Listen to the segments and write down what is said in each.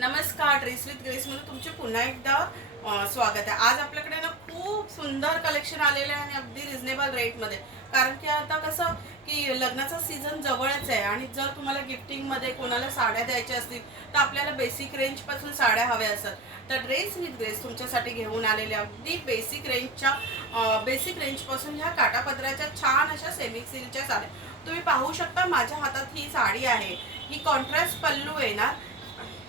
नमस्कार, dress with grace मध्ये तुमचे पुन्हा एकदा स्वागत आहे। आज आपल्याकडे ना खूप सुंदर कलेक्शन आलेले आहे आणि अगदी रिझनेबल रेटमध्ये। कारण की आता कसं की लग्नाचा सीझन जवळच आहे आणि जर तुम्हाला गिफ्टिंगमध्ये कोणाला साड्या द्यायच्या असतील तर आपल्याला बेसिक रेंजपासून साड्या हव्या असतात, तर ड्रेस विथ ग्रेस तुमच्यासाठी घेऊन आलेले अगदी बेसिक रेंजपासून ह्या काटापदराच्या छान अशा सेमी सिल्कच्या साड्या तुम्ही पाहू शकता। माझ्या हातात ही साडी आहे, ही कॉन्ट्रास्ट पल्लू आहे ना।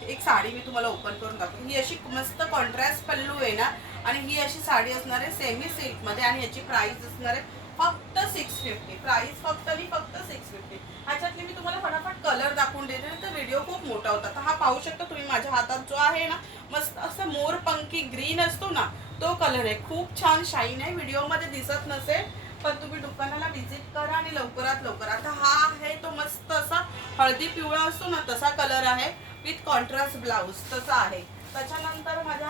एक साडी मी तुम्हाला ओपन करून दाखवते। ही अशी मस्त कॉन्ट्रास्ट पल्लू आहे ना आणि ही अशी साडी असणार आहे सेमी सिल्क मध्ये आणि याची प्राइस असणार आहे फक्त 650। प्राइस फक्त 650। ह्याच्यातली मी तुम्हाला फटाफट कलर दाखवून देते, तर व्हिडिओ खूप मोठा होता। तर हा पाहू शकता तुम्ही माझ्या हातात जो आहे ना, मस्त असं मोरपंखी ग्रीन असतो ना, तो कलर आहे। खूप छान शाईन आहे, व्हिडिओमध्ये दिसत नसेल पण तुम्ही दुकानाला व्हिजिट करा आणि लवकरात लवकर। आता हा आहे तो मस्त असा हळदी पिवळा असतो ना, तसा कलर आहे विथ कॉन्ट्रास्ट ब्लाउज तसा आहे। त्याच्यानंतर माझ्या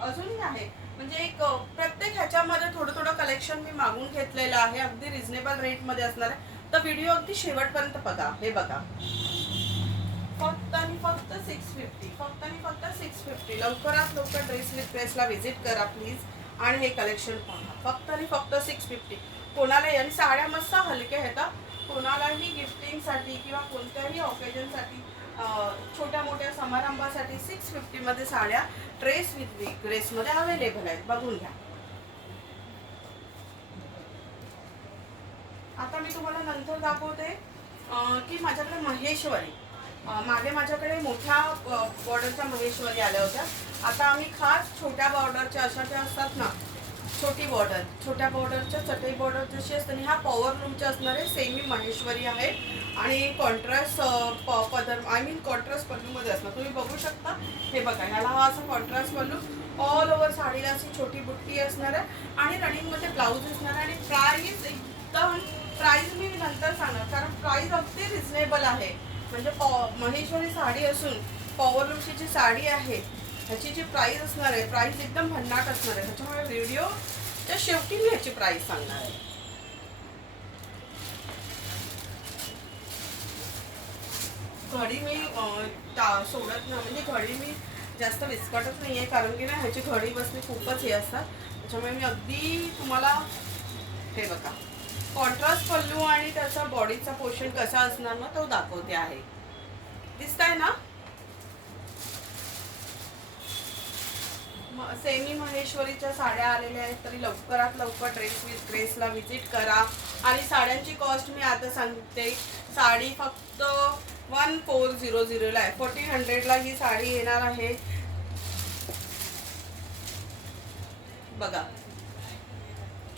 अजूनही आहे, म्हणजे एक प्रत्येक ह्याच्यामध्ये थोडं थोडं कलेक्शन मी मागून घेतलेलं आहे, अगदी रिझनेबल रेटमध्ये असणार आहे। तर व्हिडिओ अगदी शेवटपर्यंत बघा। हे बघा, फक्त आणि फक्त 650, फक्त आणि फक्त 650। लवकरात लवकर ड्रेस विथ ग्रेसला व्हिजिट करा प्लीज आणि हे कलेक्शन पहा। फक्त आणि फक्त 650। कोणालाही, आणि साड्या मस्त हलक्या येतात, कोणालाही गिफ्टिंगसाठी किंवा कोणत्याही ऑकेजनसाठी, छोट्या मोठ्या समारंभासाठी 650 मध्ये साड्या ड्रेस विथ ग्रेस मध्ये अवेलेबल आहेत, बघून घ्या। आता मी तुम्हाला नंतर दाखवते की माझ्याकडे महेश्वरी, मागे माझ्याकडे मोठ्या बॉर्डरच्या महेश्वरी आल्या होत्या। आता आम्ही खास छोट्या बॉर्डरच्या, अशा ज्या असतात ना छोटी बॉर्डर, छोट्या बॉर्डरच्या चटई बॉर्डर जशी असते, ह्या पॉवर लूमच्या असणार आहे, सेमी महेश्वरी आहे आणि कॉन्ट्रास्ट पदर कॉन्ट्रास्ट पल्लूमध्ये असणार, तुम्ही बघू शकता। हे बघा, ह्याला हा असा कॉन्ट्रास्ट पल्लू, ऑल ओव्हर साडीला अशी छोटी बुट्टी असणार आहे आणि रनिंगमध्ये ब्लाऊज असणार आहे। आणि प्राइस एकदम, प्राइस मी नंतर सांगणार कारण प्राइस अगदी रिझनेबल आहे। म्हणजे महेश्वरी साडी असून पॉवर लूमची जी साडी आहे ह्याची जी प्राइस असणार आहे, प्राइस एकदम भन्नाट असणार आहे। त्याच्यामुळे व्हिडिओच्या शेवटी मी ह्याची प्राइस सांगणार आहे। घडी मी सोडत ना, म्हणजे घडी मी जास्त विस्कटत नाहीये कारण की ना ह्याची घडी बसणे खूपच हे असतात। त्याच्यामुळे मी अगदी तुम्हाला, हे बघा, कॉन्ट्रास्ट पल्लू आणि त्याचा बॉडीचा पोर्शन कसा असणार ना तो दाखवते आहे। दिसताय ना, सेमी महेश्वरीच्या साड्या आलेल्या आहेत, तरी लवकरात लवकर ड्रेस विथ ग्रेसला व्हिजिट करा। आणि साड्यांची कॉस्ट मी आता सांगते, साडी फक्त 1400 ला आहे, 1400 ला ही साडी येणार आहे। बघा,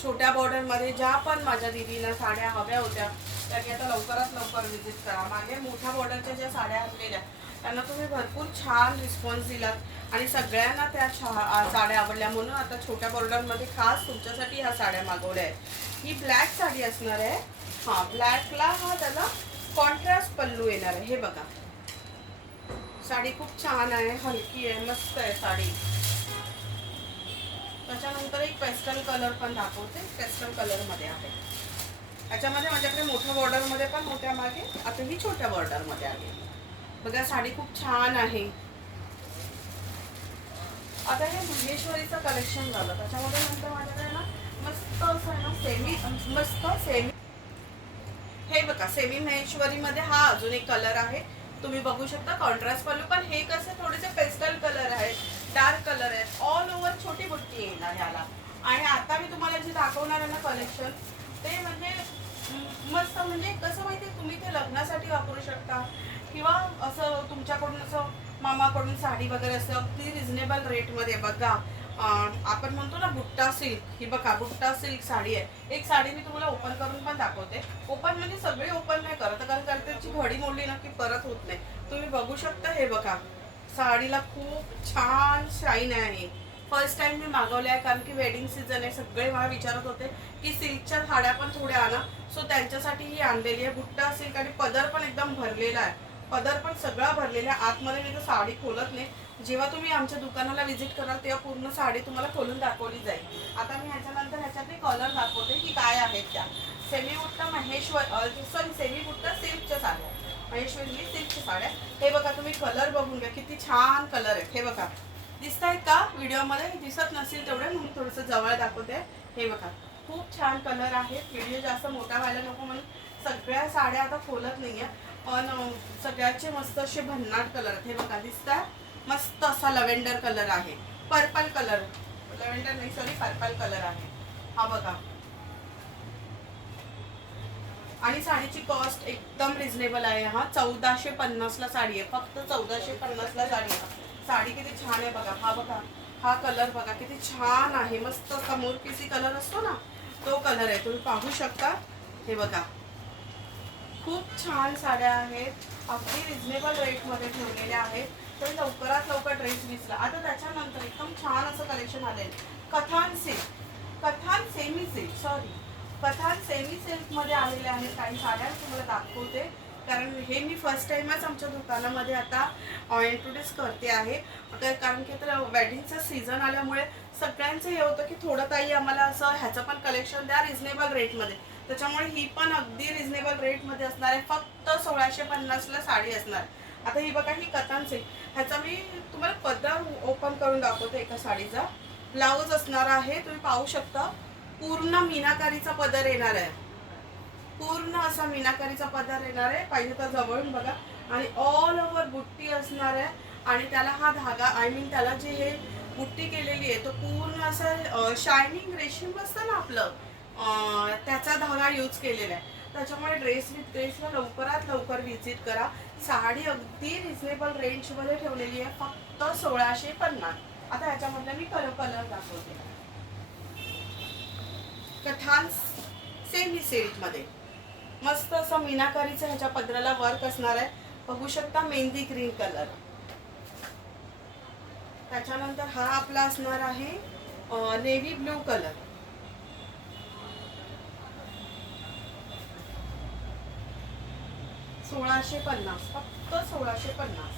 छोट्या बॉर्डर मध्ये ज्या पण माझ्या दीदीला साड्या हव्या होत्या त्यांनी आता लवकरात लवकर व्हिजिट करा। मागे मोठ्या बॉर्डरच्या ज्या साड्या आणलेल्या त्यांना तुम्ही भरपूर छान रिस्पॉन्स दिलात आणि सगळ्यांना त्या साड्या आवडल्या, म्हणून आता छोट्या बॉर्डरमध्ये खास तुमच्यासाठी ह्या साड्या मागवल्या आहेत। ही ब्लॅक साडी असणार आहे, हा ब्लॅकला हा त्याला कॉन्ट्रास्ट पल्लू येणार आहे। हे बघा, साडी खूप छान आहे, हलकी आहे, मस्त आहे साडी। त्याच्यानंतर एक पेस्टल कलर पण दाखवते, पेस्टल कलर मध्ये आहे। याच्यामध्ये माझ्याकडे मोठ्या बॉर्डर मध्ये पण होत्या मागे, आता ही छोट्या बॉर्डर मध्ये आहे। बघा, साडी खूप छान आहे। आता हे महेश्वरीचं कलेक्शन झालं, त्याच्यामध्ये नंतर माझ्याकडे ना मस्त असं आहे ना सेमी, हे बघा, सेमी महेश्वरी मध्ये हा अजून एक कलर आहे, तुम्ही बघू शकता, कॉन्ट्रास्ट पल्लू। पण हे कसे थोडेसे पेस्टल कलर आहेत, डार्क कलर आहेत, ऑल ओव्हर छोटी बुट्टी येणार ह्याला। आणि आता मी तुम्हाला जे दाखवणार आहे ना कलेक्शन, ते म्हणजे मस्त, म्हणजे कसं माहिती, तुम्ही ते लग्नासाठी वापरू शकता किंवा असं तुमच्याकडून असं मामाकडून साडी वगैरे असं अगदी रिझनेबल रेटमध्ये। बघा, आपण म्हणतो ना बुट्टा सिल्क, ही बघा बुट्टा सिल्क साडी आहे। एक साडी मी तुम्हाला ओपन करून पण दाखवते। ओपन म्हणजे सगळी ओपन नाही करत, कारण त्याची घडी मोडली ना की परत होत नाही। तुम्ही बघू शकता, हे बघा, साडीला खूप छान शाईन आहे। फर्स्ट टाइम मी मागवले आहे कारण की वेडिंग सीझन आहे, सगळे मला विचारत होते की सिल्कच्या साड्या पण थोड्या आणा, सो त्यांच्यासाठी ही आणलेली आहे बुट्टा सिल्क। आणि पदर पण एकदम भरलेला आहे, पदर पण सगळा भरलेला आहे। आतमध्ये मी तर साडी खोलत नाही, जेव्हा तुम्ही आमच्या दुकानाला व्हिजिट कराल तेव्हा पूर्ण साडी तुम्हाला खोलून दाखवली जाईल। आता मी ह्याच्यानंतर ह्याच्यातले कलर दाखवते की काय आहेत त्या। सेमी बुट्टा महेश्वर, सॉरी, सेमी बुट्टा सिल्कच्या साड्या, महेश्वरी सिल्कच्या साड्या. हे बघा तुम्ही कलर बघून घ्या, किती छान कलर आहेत. हे बघा दिसत आहेत का व्हिडिओमध्ये? दिसत नसेल तेवढे म्हणून थोडंसं जवळ दाखवते. हे बघा खूप छान कलर आहेत. व्हिडिओ जास्त मोठा व्हायला नको म्हणून सगळ्या साड्या आता खोलत नाहीये, पण सगळ्याचे मस्त असे भन्नाट कलर आहेत. हे बघा दिसतात मस्त असा लव्हेंडर कलर आहे, पर्पल कलर, लव्हेंडर नाही सॉरी पर्पल कलर आहे. हा बघा. आणि साडीची कॉस्ट एकदम रिझनेबल आहे. हा 1450ला साडी आहे, फक्त 1450ला साडी आहे. साडी किती छान आहे बघा. हा बघा हा कलर बघा किती छान आहे, मस्त असा मोरपिसी कलर असतो ना तो कलर आहे, तुम्ही पाहू शकता. हे बघा खूप छान साड्या आहेत, अगदी रिझनेबल रेटमध्ये ठेवलेल्या आहेत. तर लवकरात लवकर ड्रेस दिसला. आता त्याच्यानंतर एकदम छान असं कलेक्शन आलेलं Katan silk, Katan semi silk sorry Katan semi सिल्कमध्ये आलेले आहेत काही साड्या. तुम्हाला दाखवते कारण हे मी फर्स्ट टाइमच आमच्या दुकानामध्ये आता इंट्रोड्यूस करते आहे. कारण की तर वेडिंगचं सीझन आल्यामुळे सगळ्यांचं हे होतं की थोडं ताई आम्हाला असं ह्याचं पण कलेक्शन द्या रिझनेबल रेटमध्ये. त्याच्यामुळे ही पण अगदी रिझनेबल रेटमध्ये असणार आहे, फक्त 1650ला साडी असणार. आता ही बघा ही कथान सिल्क, ह्याचा मी तुम्हाला पदर ओपन करून दाखवते. एका साडीचा ब्लाऊज असणार आहे, तुम्ही पाहू शकता. पूर्ण मीनाकारीचा पदर येणार आहे, पूर्ण असा मीनाकारीचा पदर येणार आहे. पाहिजे तर जवळून बघा. आणि ऑल ओव्हर बुट्टी असणार आहे. आणि त्याला हा धागा आय मीन त्याला जे हे बुट्टी केलेली आहे तो पूर्ण असं शायनिंग रेशीम असतं ना आपलं, त्याचा धागा यूज केलेला आहे. त्याच्यामुळे ड्रेस विथ ड्रेसला लवकरात लवकर व्हिजिट करा. साडी अगदी रिझनेबल रेंजमध्ये ठेवलेली आहे, फक्त 1650. आता ह्याच्यामधलं मी कलर दाखवते. कथान सेमी सिल्कमध्ये मस्त असं मीनाकारीचं ह्याच्या पदराला वर्क असणार आहे, बघू शकता. Mehndi green colour. त्याच्यानंतर हा आपला असणार आहे नेव्ही ब्लू कलर. $1650, फक्त 1650.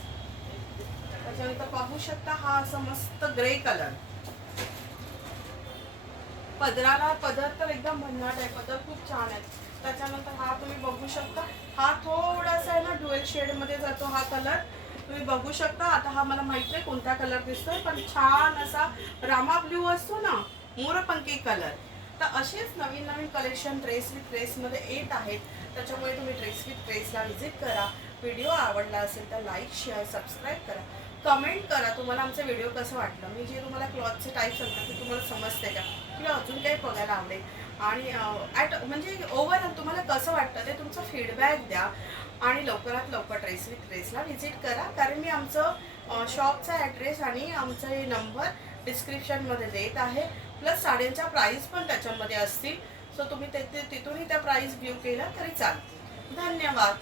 त्याच्यानंतर पाहू शकता हा असा मस्त ग्रे कलर. पदराला पदर तर एकदम भन्नाट आहे, पदर खूप छान आहे. त्याच्यानंतर हा तुम्ही बघू शकता, हा थोडासा आहे ना ड्युएल शेडमध्ये जातो हा कलर, तुम्ही बघू शकता. आता हा मला माहित नाही कोणता कलर दिसतोय, पण छान असा रामा ब्ल्यू असतो ना, मोरपंखी कलर. तर असेच नवीन नवीन कलेक्शन ड्रेस विथ ड्रेसमध्ये येत आहेत. त्याच्यामुळे तुम्ही ड्रेस विथ ड्रेसला व्हिजिट करा. व्हिडिओ आवडला असेल तर लाईक शेअर सबस्क्राईब करा, कमेंट करा तुम्हाला आमचं व्हिडिओ कसं वाटलं. मी जे तुम्हाला क्लॉथचे टाईप सांगते ते तुम्हाला समजते का, किंवा अजून काही बघायला आवडेल. आणि म्हणजे ओव्हरऑल तुम्हाला कसं वाटतं ते तुमचा फीडबॅक द्या. आणि लवकरात लवकर ड्रेस विथ ड्रेसला व्हिजिट करा. कारण मी आमचं शॉपचा ॲड्रेस आणि आमचा हे नंबर डिस्क्रिप्शनमध्ये देत आहे. प्लस साड्यांच्या प्राईस पण त्याच्यामध्ये असतील, सो तुम्ही तिथूनही त्या प्राईस व्ह्यू केला तरी चालते. धन्यवाद.